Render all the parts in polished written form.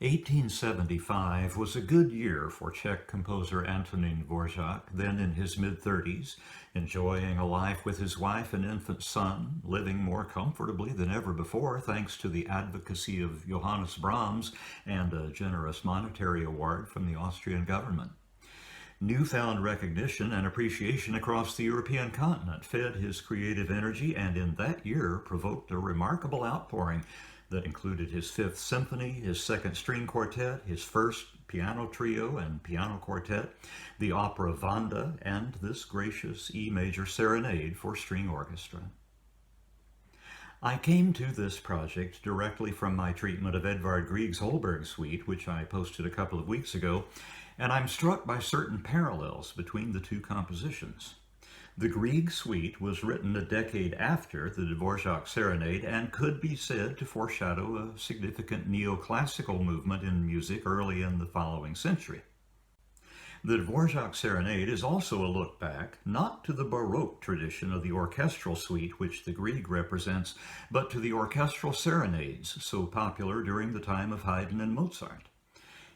1875 was a good year for Czech composer Antonín Dvořák, then in his mid-30s, enjoying a life with his wife and infant son, living more comfortably than ever before thanks to the advocacy of Johannes Brahms and a generous monetary award from the Austrian government. Newfound recognition and appreciation across the European continent fed his creative energy and in that year provoked a remarkable outpouring that included his Fifth Symphony, his Second String Quartet, his First Piano Trio and Piano Quartet, the opera Vanda, and this gracious E major Serenade for string orchestra. I came to this project directly from my treatment of Edvard Grieg's Holberg Suite, which I posted a couple of weeks ago, and I'm struck by certain parallels between the two compositions. The Grieg Suite was written a decade after the Dvořák Serenade and could be said to foreshadow a significant neoclassical movement in music early in the following century. The Dvořák Serenade is also a look back, not to the Baroque tradition of the orchestral suite which the Grieg represents, but to the orchestral serenades so popular during the time of Haydn and Mozart.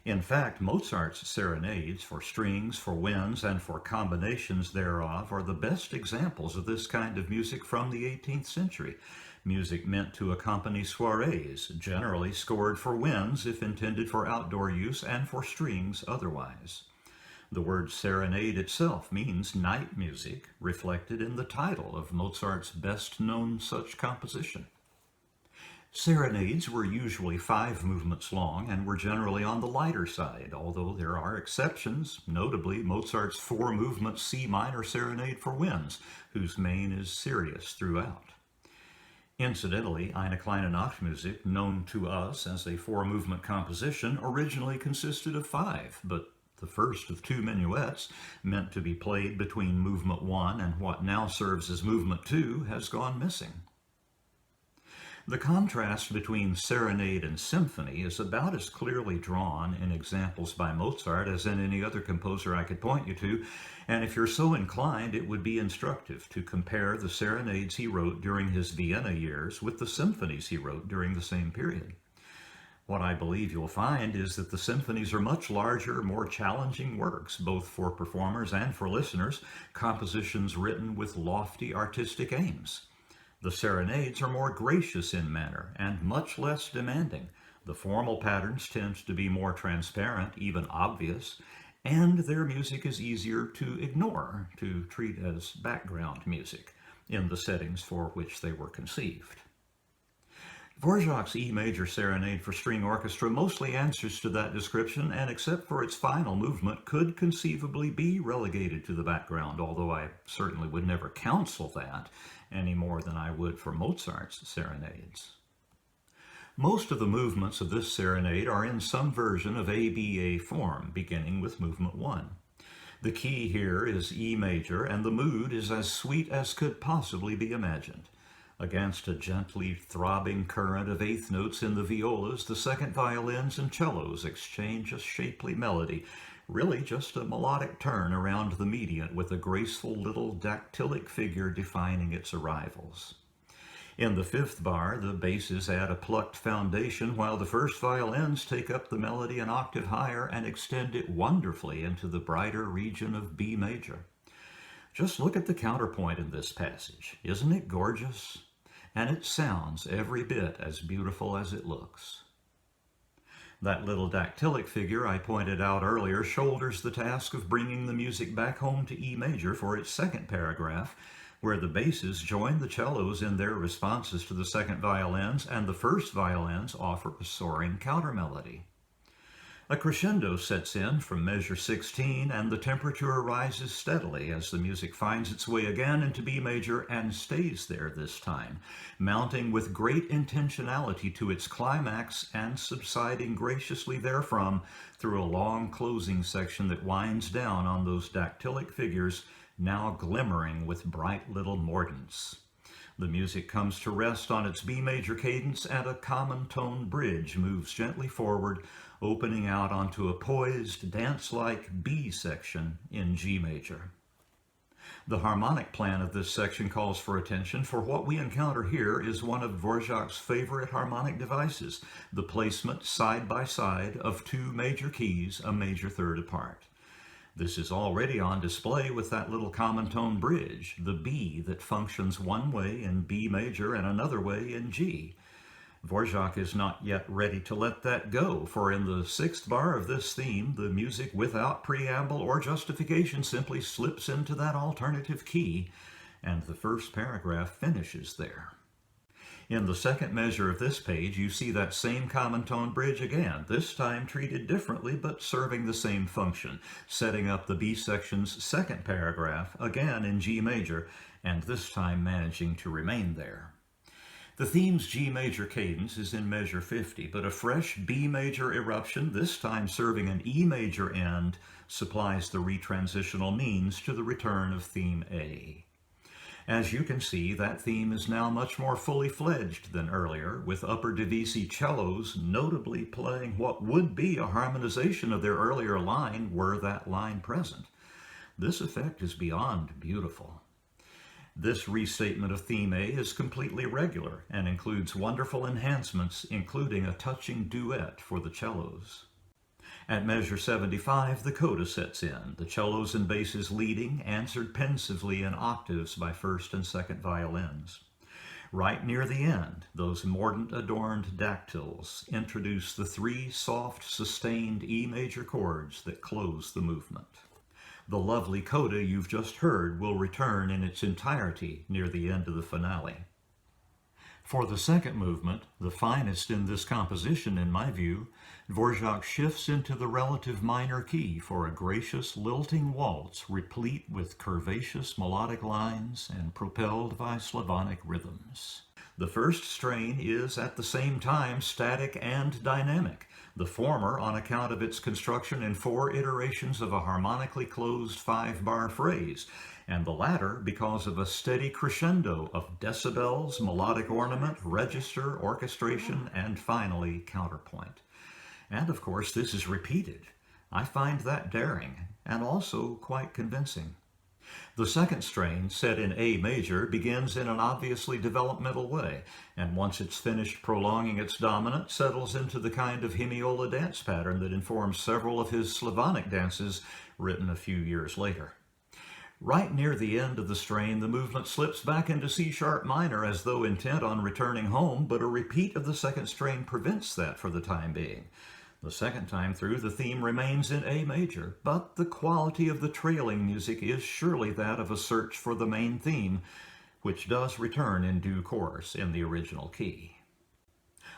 In fact, Mozart's serenades for strings, for winds, and for combinations thereof are the best examples of this kind of music from the 18th century. Music meant to accompany soirees, generally scored for winds if intended for outdoor use and for strings otherwise. The word serenade itself means night music, reflected in the title of Mozart's best-known such composition. Serenades were usually 5 movements long and were generally on the lighter side, although there are exceptions, notably Mozart's 4-movement C minor Serenade for winds, whose main is serious throughout. Incidentally, Eine kleine Nachtmusik, known to us as a 4-movement composition, originally consisted of 5, but the first of 2 minuets, meant to be played between movement 1 and what now serves as movement 2, has gone missing. The contrast between serenade and symphony is about as clearly drawn in examples by Mozart as in any other composer I could point you to, and if you're so inclined, it would be instructive to compare the serenades he wrote during his Vienna years with the symphonies he wrote during the same period. What I believe you'll find is that the symphonies are much larger, more challenging works, both for performers and for listeners, compositions written with lofty artistic aims. The serenades are more gracious in manner and much less demanding. The formal patterns tend to be more transparent, even obvious, and their music is easier to ignore, to treat as background music in the settings for which they were conceived. Dvořák's E major Serenade for string orchestra mostly answers to that description and, except for its final movement, could conceivably be relegated to the background, although I certainly would never counsel that any more than I would for Mozart's serenades. Most of the movements of this serenade are in some version of ABA form, beginning with movement 1. The key here is E major, and the mood is as sweet as could possibly be imagined. Against a gently throbbing current of 8th notes in the violas, the second violins and cellos exchange a shapely melody, really just a melodic turn around the median with a graceful little dactylic figure defining its arrivals. In the 5th bar, the basses add a plucked foundation, while the first violins take up the melody an octave higher and extend it wonderfully into the brighter region of B major. Just look at the counterpoint in this passage. Isn't it gorgeous? And it sounds every bit as beautiful as it looks. That little dactylic figure I pointed out earlier shoulders the task of bringing the music back home to E major for its second paragraph, where the basses join the cellos in their responses to the second violins, and the first violins offer a soaring counter melody. A crescendo sets in from measure 16, and the temperature rises steadily as the music finds its way again into B major and stays there this time, mounting with great intentionality to its climax and subsiding graciously therefrom through a long closing section that winds down on those dactylic figures, now glimmering with bright little mordants. The music comes to rest on its B major cadence, and a common tone bridge moves gently forward, opening out onto a poised, dance-like B section in G major. The harmonic plan of this section calls for attention, for what we encounter here is one of Dvořák's favorite harmonic devices, the placement side by side of two major keys, a major third apart. This is already on display with that little common tone bridge, the B that functions one way in B major and another way in G. Dvořák is not yet ready to let that go, for in the sixth bar of this theme, the music without preamble or justification simply slips into that alternative key, and the first paragraph finishes there. In the second measure of this page, you see that same common tone bridge again, this time treated differently but serving the same function, setting up the B section's second paragraph, again in G major, and this time managing to remain there. The theme's G major cadence is in measure 50, but a fresh B major eruption, this time serving an E major end, supplies the retransitional means to the return of theme A. As you can see, that theme is now much more fully fledged than earlier, with upper divisi cellos notably playing what would be a harmonization of their earlier line were that line present. This effect is beyond beautiful. This restatement of theme A is completely regular and includes wonderful enhancements, including a touching duet for the cellos. At measure 75, the coda sets in, the cellos and basses leading, answered pensively in octaves by first and second violins. Right near the end, those mordant-adorned dactyls introduce the three soft, sustained E major chords that close the movement. The lovely coda you've just heard will return in its entirety near the end of the finale. For the second movement, the finest in this composition in my view, Dvořák shifts into the relative minor key for a gracious, lilting waltz replete with curvaceous melodic lines and propelled by Slavonic rhythms. The first strain is at the same time static and dynamic, the former on account of its construction in 4 iterations of a harmonically closed 5-bar phrase, and the latter because of a steady crescendo of decibels, melodic ornament, register, orchestration, and finally counterpoint. And of course this is repeated. I find that daring and also quite convincing. The second strain, set in A major, begins in an obviously developmental way, and once it's finished prolonging its dominant, settles into the kind of hemiola dance pattern that informs several of his Slavonic dances written a few years later. Right near the end of the strain, the movement slips back into C-sharp minor as though intent on returning home, but a repeat of the second strain prevents that for the time being. The second time through, the theme remains in A major, but the quality of the trailing music is surely that of a search for the main theme, which does return in due course in the original key.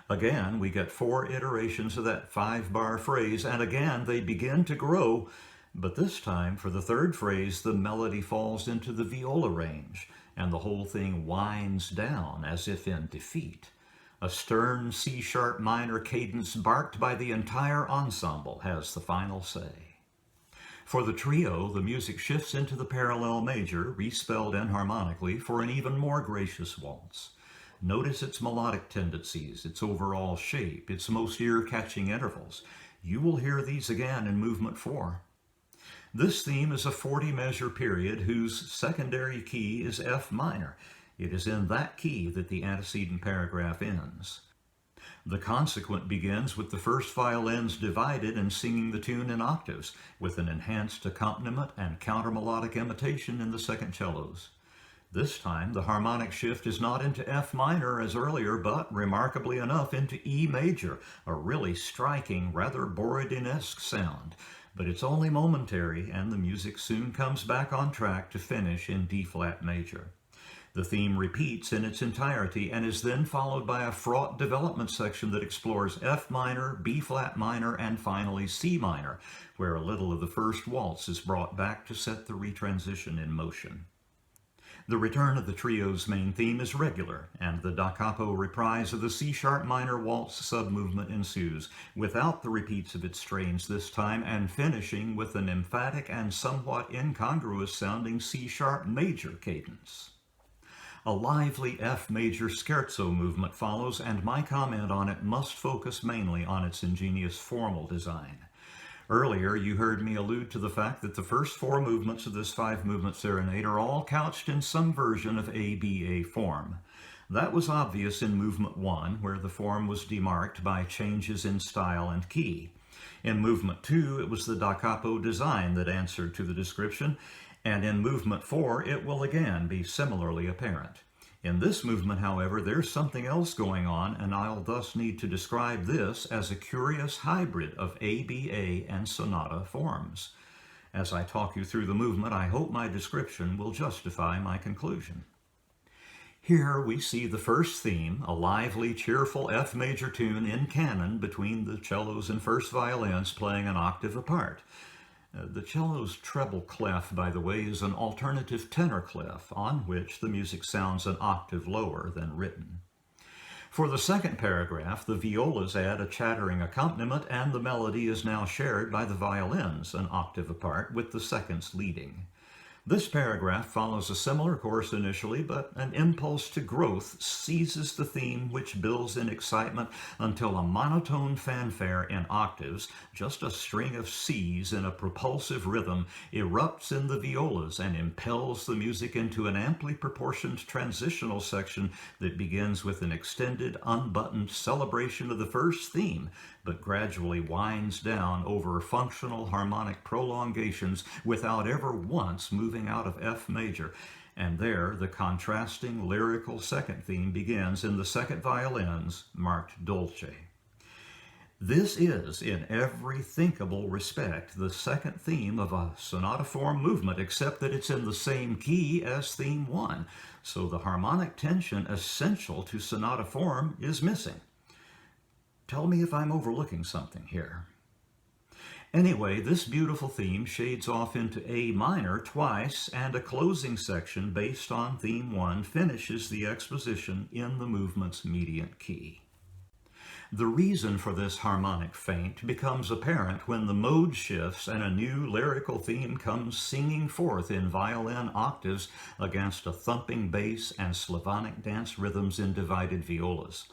Again, we get 4 iterations of that 5-bar phrase, and again they begin to grow, but this time, for the third phrase, the melody falls into the viola range, and the whole thing winds down as if in defeat. A stern C-sharp minor cadence barked by the entire ensemble has the final say. For the trio, the music shifts into the parallel major, respelled enharmonically, for an even more gracious waltz. Notice its melodic tendencies, its overall shape, its most ear-catching intervals. You will hear these again in movement 4. This theme is a 40-measure period whose secondary key is F minor. It is in that key that the antecedent paragraph ends. The consequent begins with the first violins divided and singing the tune in octaves, with an enhanced accompaniment and counter-melodic imitation in the second cellos. This time, the harmonic shift is not into F minor as earlier, but, remarkably enough, into E major, a really striking, rather Borodin-esque sound. But it's only momentary, and the music soon comes back on track to finish in D-flat major. The theme repeats in its entirety and is then followed by a fraught development section that explores F minor, B-flat minor, and finally C minor, where a little of the first waltz is brought back to set the retransition in motion. The return of the trio's main theme is regular, and the da capo reprise of the C-sharp minor waltz sub-movement ensues, without the repeats of its strains this time, and finishing with an emphatic and somewhat incongruous sounding C-sharp major cadence. A lively F major scherzo movement follows, and my comment on it must focus mainly on its ingenious formal design. Earlier, you heard me allude to the fact that the first four movements of this five-movement serenade are all couched in some version of ABA form. That was obvious in Movement 1, where the form was demarked by changes in style and key. In Movement 2, it was the da capo design that answered to the description, and in Movement 4, it will again be similarly apparent. In this movement, however, there's something else going on, and I'll thus need to describe this as a curious hybrid of ABA and sonata forms. As I talk you through the movement, I hope my description will justify my conclusion. Here we see the first theme, a lively, cheerful F major tune in canon between the cellos and first violins playing an octave apart. The cello's treble clef, by the way, is an alternative tenor clef on which the music sounds an octave lower than written. For the second paragraph, the violas add a chattering accompaniment, and the melody is now shared by the violins, an octave apart, with the seconds leading. This paragraph follows a similar course initially, but an impulse to growth seizes the theme, which builds in excitement until a monotone fanfare in octaves, just a string of C's in a propulsive rhythm, erupts in the violas and impels the music into an amply proportioned transitional section that begins with an extended, unbuttoned celebration of the first theme, but gradually winds down over functional harmonic prolongations without ever once moving out of F major. And there, the contrasting lyrical second theme begins in the second violins, marked dolce. This is, in every thinkable respect, the second theme of a sonata form movement, except that it's in the same key as theme 1, so the harmonic tension essential to sonata form is missing. Tell me if I'm overlooking something here. Anyway, this beautiful theme shades off into A minor twice, and a closing section based on theme 1 finishes the exposition in the movement's mediant key. The reason for this harmonic feint becomes apparent when the mode shifts and a new lyrical theme comes singing forth in violin octaves against a thumping bass and Slavonic dance rhythms in divided violas.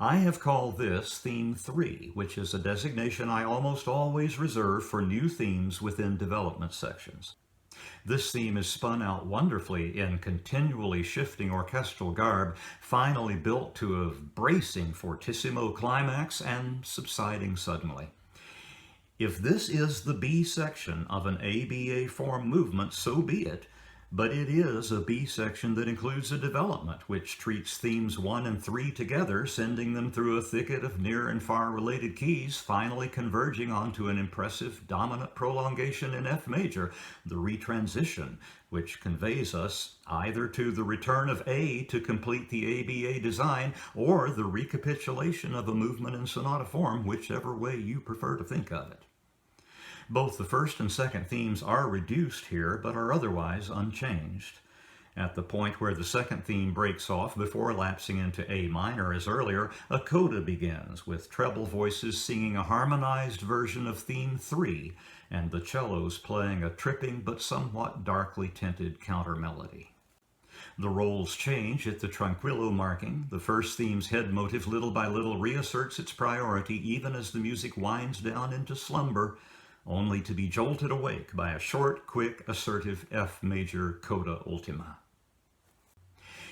I have called this Theme 3, which is a designation I almost always reserve for new themes within development sections. This theme is spun out wonderfully in continually shifting orchestral garb, finally built to a bracing fortissimo climax and subsiding suddenly. If this is the B section of an ABA form movement, so be it. But it is a B section that includes a development, which treats themes 1 and 3 together, sending them through a thicket of near and far related keys, finally converging onto an impressive dominant prolongation in F major, the retransition, which conveys us either to the return of A to complete the ABA design, or the recapitulation of a movement in sonata form, whichever way you prefer to think of it. Both the first and second themes are reduced here, but are otherwise unchanged. At the point where the second theme breaks off before lapsing into A minor as earlier, a coda begins, with treble voices singing a harmonized version of theme 3, and the cellos playing a tripping but somewhat darkly tinted counter melody. The roles change at the tranquillo marking. The first theme's head motive little by little reasserts its priority even as the music winds down into slumber, only to be jolted awake by a short, quick, assertive F major coda ultima.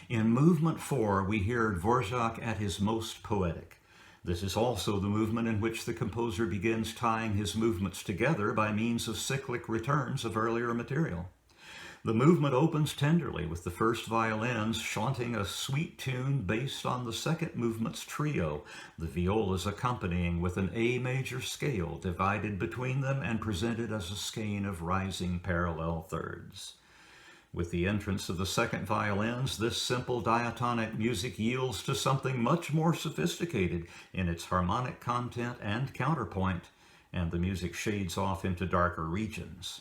In Movement 4, we hear Dvořák at his most poetic. This is also the movement in which the composer begins tying his movements together by means of cyclic returns of earlier material. The movement opens tenderly with the first violins chanting a sweet tune based on the second movement's trio, the violas accompanying with an A major scale divided between them and presented as a skein of rising parallel thirds. With the entrance of the second violins, this simple diatonic music yields to something much more sophisticated in its harmonic content and counterpoint, and the music shades off into darker regions.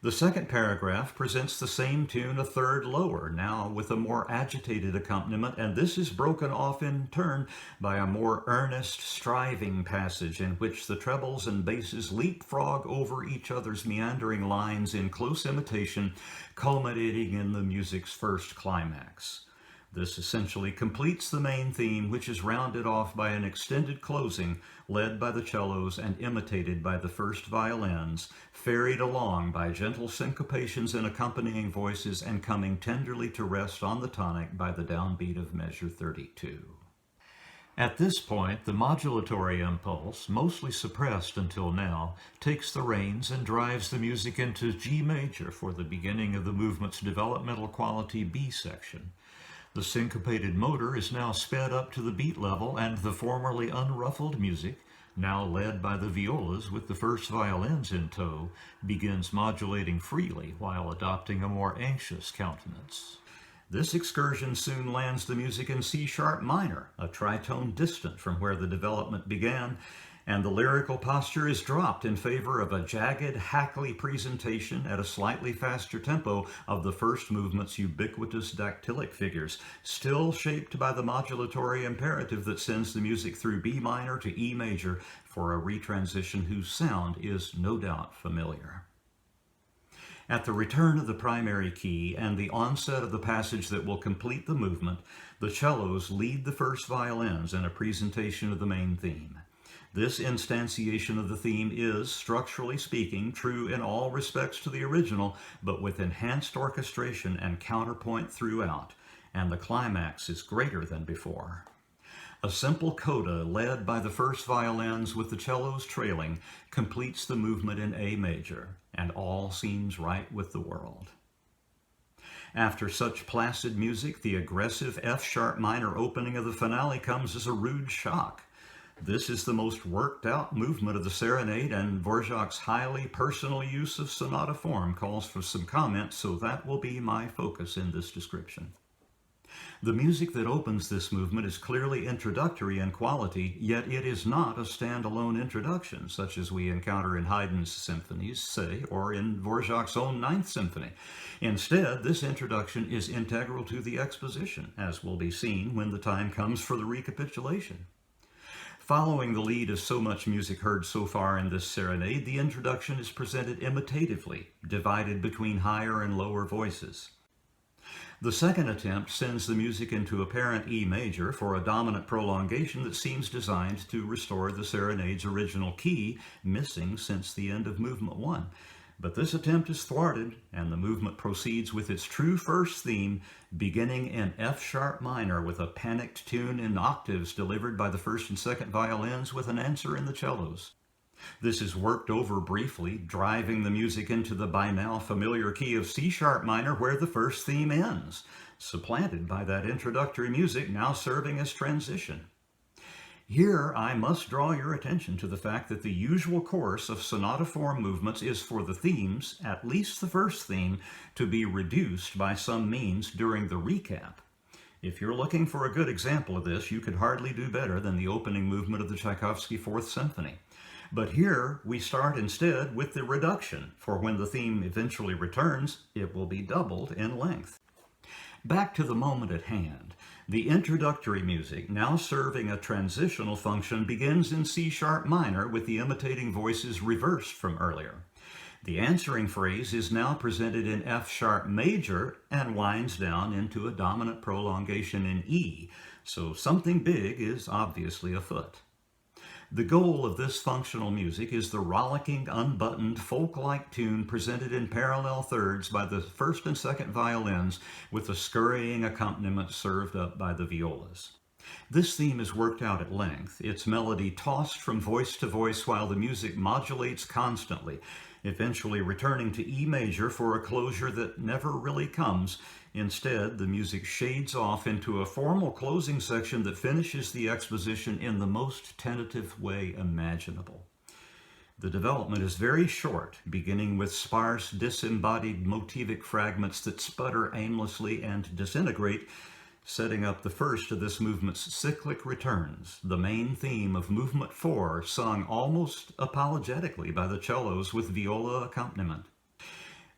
The second paragraph presents the same tune a third lower, now with a more agitated accompaniment, and this is broken off in turn by a more earnest, striving passage in which the trebles and basses leapfrog over each other's meandering lines in close imitation, culminating in the music's first climax. This essentially completes the main theme, which is rounded off by an extended closing led by the cellos and imitated by the first violins, ferried along by gentle syncopations and accompanying voices, and coming tenderly to rest on the tonic by the downbeat of measure 32. At this point, the modulatory impulse, mostly suppressed until now, takes the reins and drives the music into G major for the beginning of the movement's developmental quality B section. The syncopated motor is now sped up to the beat level, and the formerly unruffled music, now led by the violas with the first violins in tow, begins modulating freely while adopting a more anxious countenance. This excursion soon lands the music in C-sharp minor, a tritone distant from where the development began, and the lyrical posture is dropped in favor of a jagged, hackly presentation at a slightly faster tempo of the first movement's ubiquitous dactylic figures, still shaped by the modulatory imperative that sends the music through B minor to E major for a retransition whose sound is no doubt familiar. At the return of the primary key and the onset of the passage that will complete the movement, the cellos lead the first violins in a presentation of the main theme. This instantiation of the theme is, structurally speaking, true in all respects to the original, but with enhanced orchestration and counterpoint throughout, and the climax is greater than before. A simple coda led by the first violins with the cellos trailing completes the movement in A major, and all seems right with the world. After such placid music, the aggressive F-sharp minor opening of the finale comes as a rude shock. This is the most worked out movement of the Serenade, and Dvořák's highly personal use of sonata form calls for some comment, so that will be my focus in this description. The music that opens this movement is clearly introductory in quality, yet it is not a standalone introduction, such as we encounter in Haydn's symphonies, say, or in Dvořák's own Ninth Symphony. Instead, this introduction is integral to the exposition, as will be seen when the time comes for the recapitulation. Following the lead of so much music heard so far in this serenade, the introduction is presented imitatively, divided between higher and lower voices. The second attempt sends the music into apparent E major for a dominant prolongation that seems designed to restore the serenade's original key, missing since the end of movement 1. But this attempt is thwarted, and the movement proceeds with its true first theme, beginning in F-sharp minor with a panicked tune in octaves delivered by the first and second violins with an answer in the cellos. This is worked over briefly, driving the music into the by now familiar key of C-sharp minor where the first theme ends, supplanted by that introductory music now serving as transition. Here, I must draw your attention to the fact that the usual course of sonata form movements is for the themes, at least the first theme, to be reduced by some means during the recap. If you're looking for a good example of this, you could hardly do better than the opening movement of the Tchaikovsky Fourth Symphony. But here, we start instead with the reduction, for when the theme eventually returns, it will be doubled in length. Back to the moment at hand. The introductory music, now serving a transitional function, begins in C-sharp minor with the imitating voices reversed from earlier. The answering phrase is now presented in F-sharp major and winds down into a dominant prolongation in E, so something big is obviously afoot. The goal of this functional music is the rollicking, unbuttoned, folk-like tune presented in parallel thirds by the first and second violins with a scurrying accompaniment served up by the violas. This theme is worked out at length, its melody tossed from voice to voice while the music modulates constantly, eventually returning to E major for a closure that never really comes. Instead, the music shades off into a formal closing section that finishes the exposition in the most tentative way imaginable. The development is very short, beginning with sparse, disembodied motivic fragments that sputter aimlessly and disintegrate, setting up the first of this movement's cyclic returns, the main theme of Movement 4, sung almost apologetically by the cellos with viola accompaniment.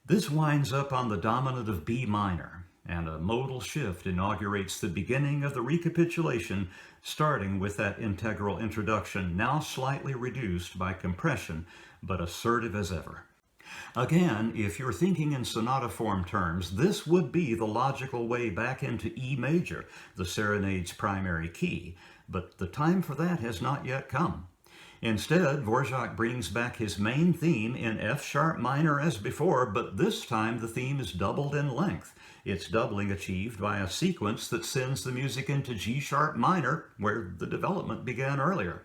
This winds up on the dominant of B minor, and a modal shift inaugurates the beginning of the recapitulation, starting with that integral introduction, now slightly reduced by compression, but assertive as ever. Again, if you're thinking in sonata form terms, this would be the logical way back into E major, the Serenade's primary key, but the time for that has not yet come. Instead, Dvořák brings back his main theme in F sharp minor as before, but this time the theme is doubled in length. Its doubling achieved by a sequence that sends the music into G sharp minor, where the development began earlier.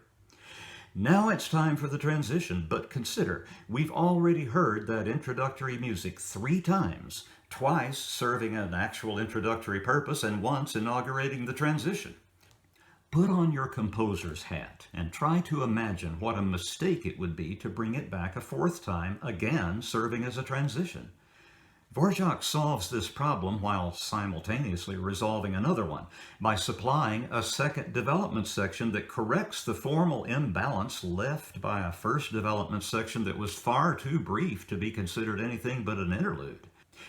Now it's time for the transition, but consider, we've already heard that introductory music 3 times, twice serving an actual introductory purpose and once inaugurating the transition. Put on your composer's hat and try to imagine what a mistake it would be to bring it back a 4th time, again serving as a transition. Dvořák solves this problem while simultaneously resolving another one by supplying a second development section that corrects the formal imbalance left by a first development section that was far too brief to be considered anything but an interlude.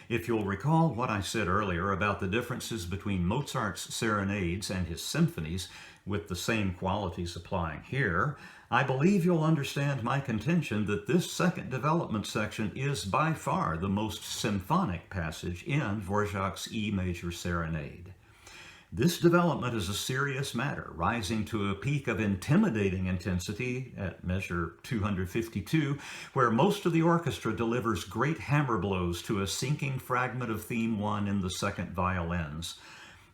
If you'll recall what I said earlier about the differences between Mozart's serenades and his symphonies, with the same qualities applying here, I believe you'll understand my contention that this second development section is by far the most symphonic passage in Dvořák's E major Serenade. This development is a serious matter, rising to a peak of intimidating intensity at measure 252, where most of the orchestra delivers great hammer blows to a sinking fragment of theme 1 in the second violins.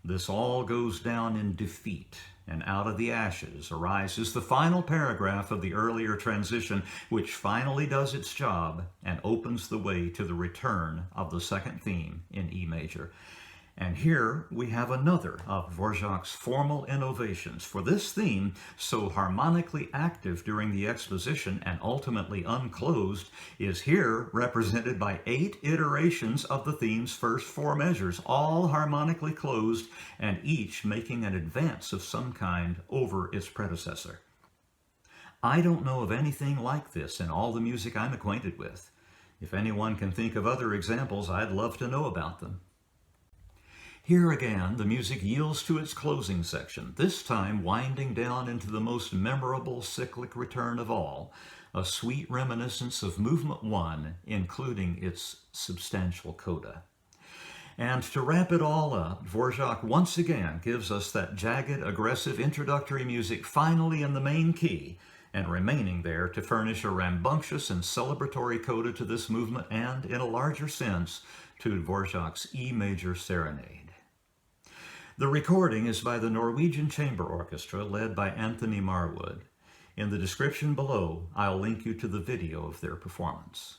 This all goes down in defeat, and out of the ashes arises the final paragraph of the earlier transition, which finally does its job and opens the way to the return of the second theme in E major. And here we have another of Dvořák's formal innovations, for this theme, so harmonically active during the exposition and ultimately unclosed, is here represented by 8 iterations of the theme's first 4 measures, all harmonically closed and each making an advance of some kind over its predecessor. I don't know of anything like this in all the music I'm acquainted with. If anyone can think of other examples, I'd love to know about them. Here again, the music yields to its closing section, this time winding down into the most memorable cyclic return of all, a sweet reminiscence of Movement 1, including its substantial coda. And to wrap it all up, Dvořák once again gives us that jagged, aggressive introductory music finally in the main key, and remaining there to furnish a rambunctious and celebratory coda to this movement and, in a larger sense, to Dvořák's E major Serenade. The recording is by the Norwegian Chamber Orchestra, led by Antonín Marwood. In the description below, I'll link you to the video of their performance.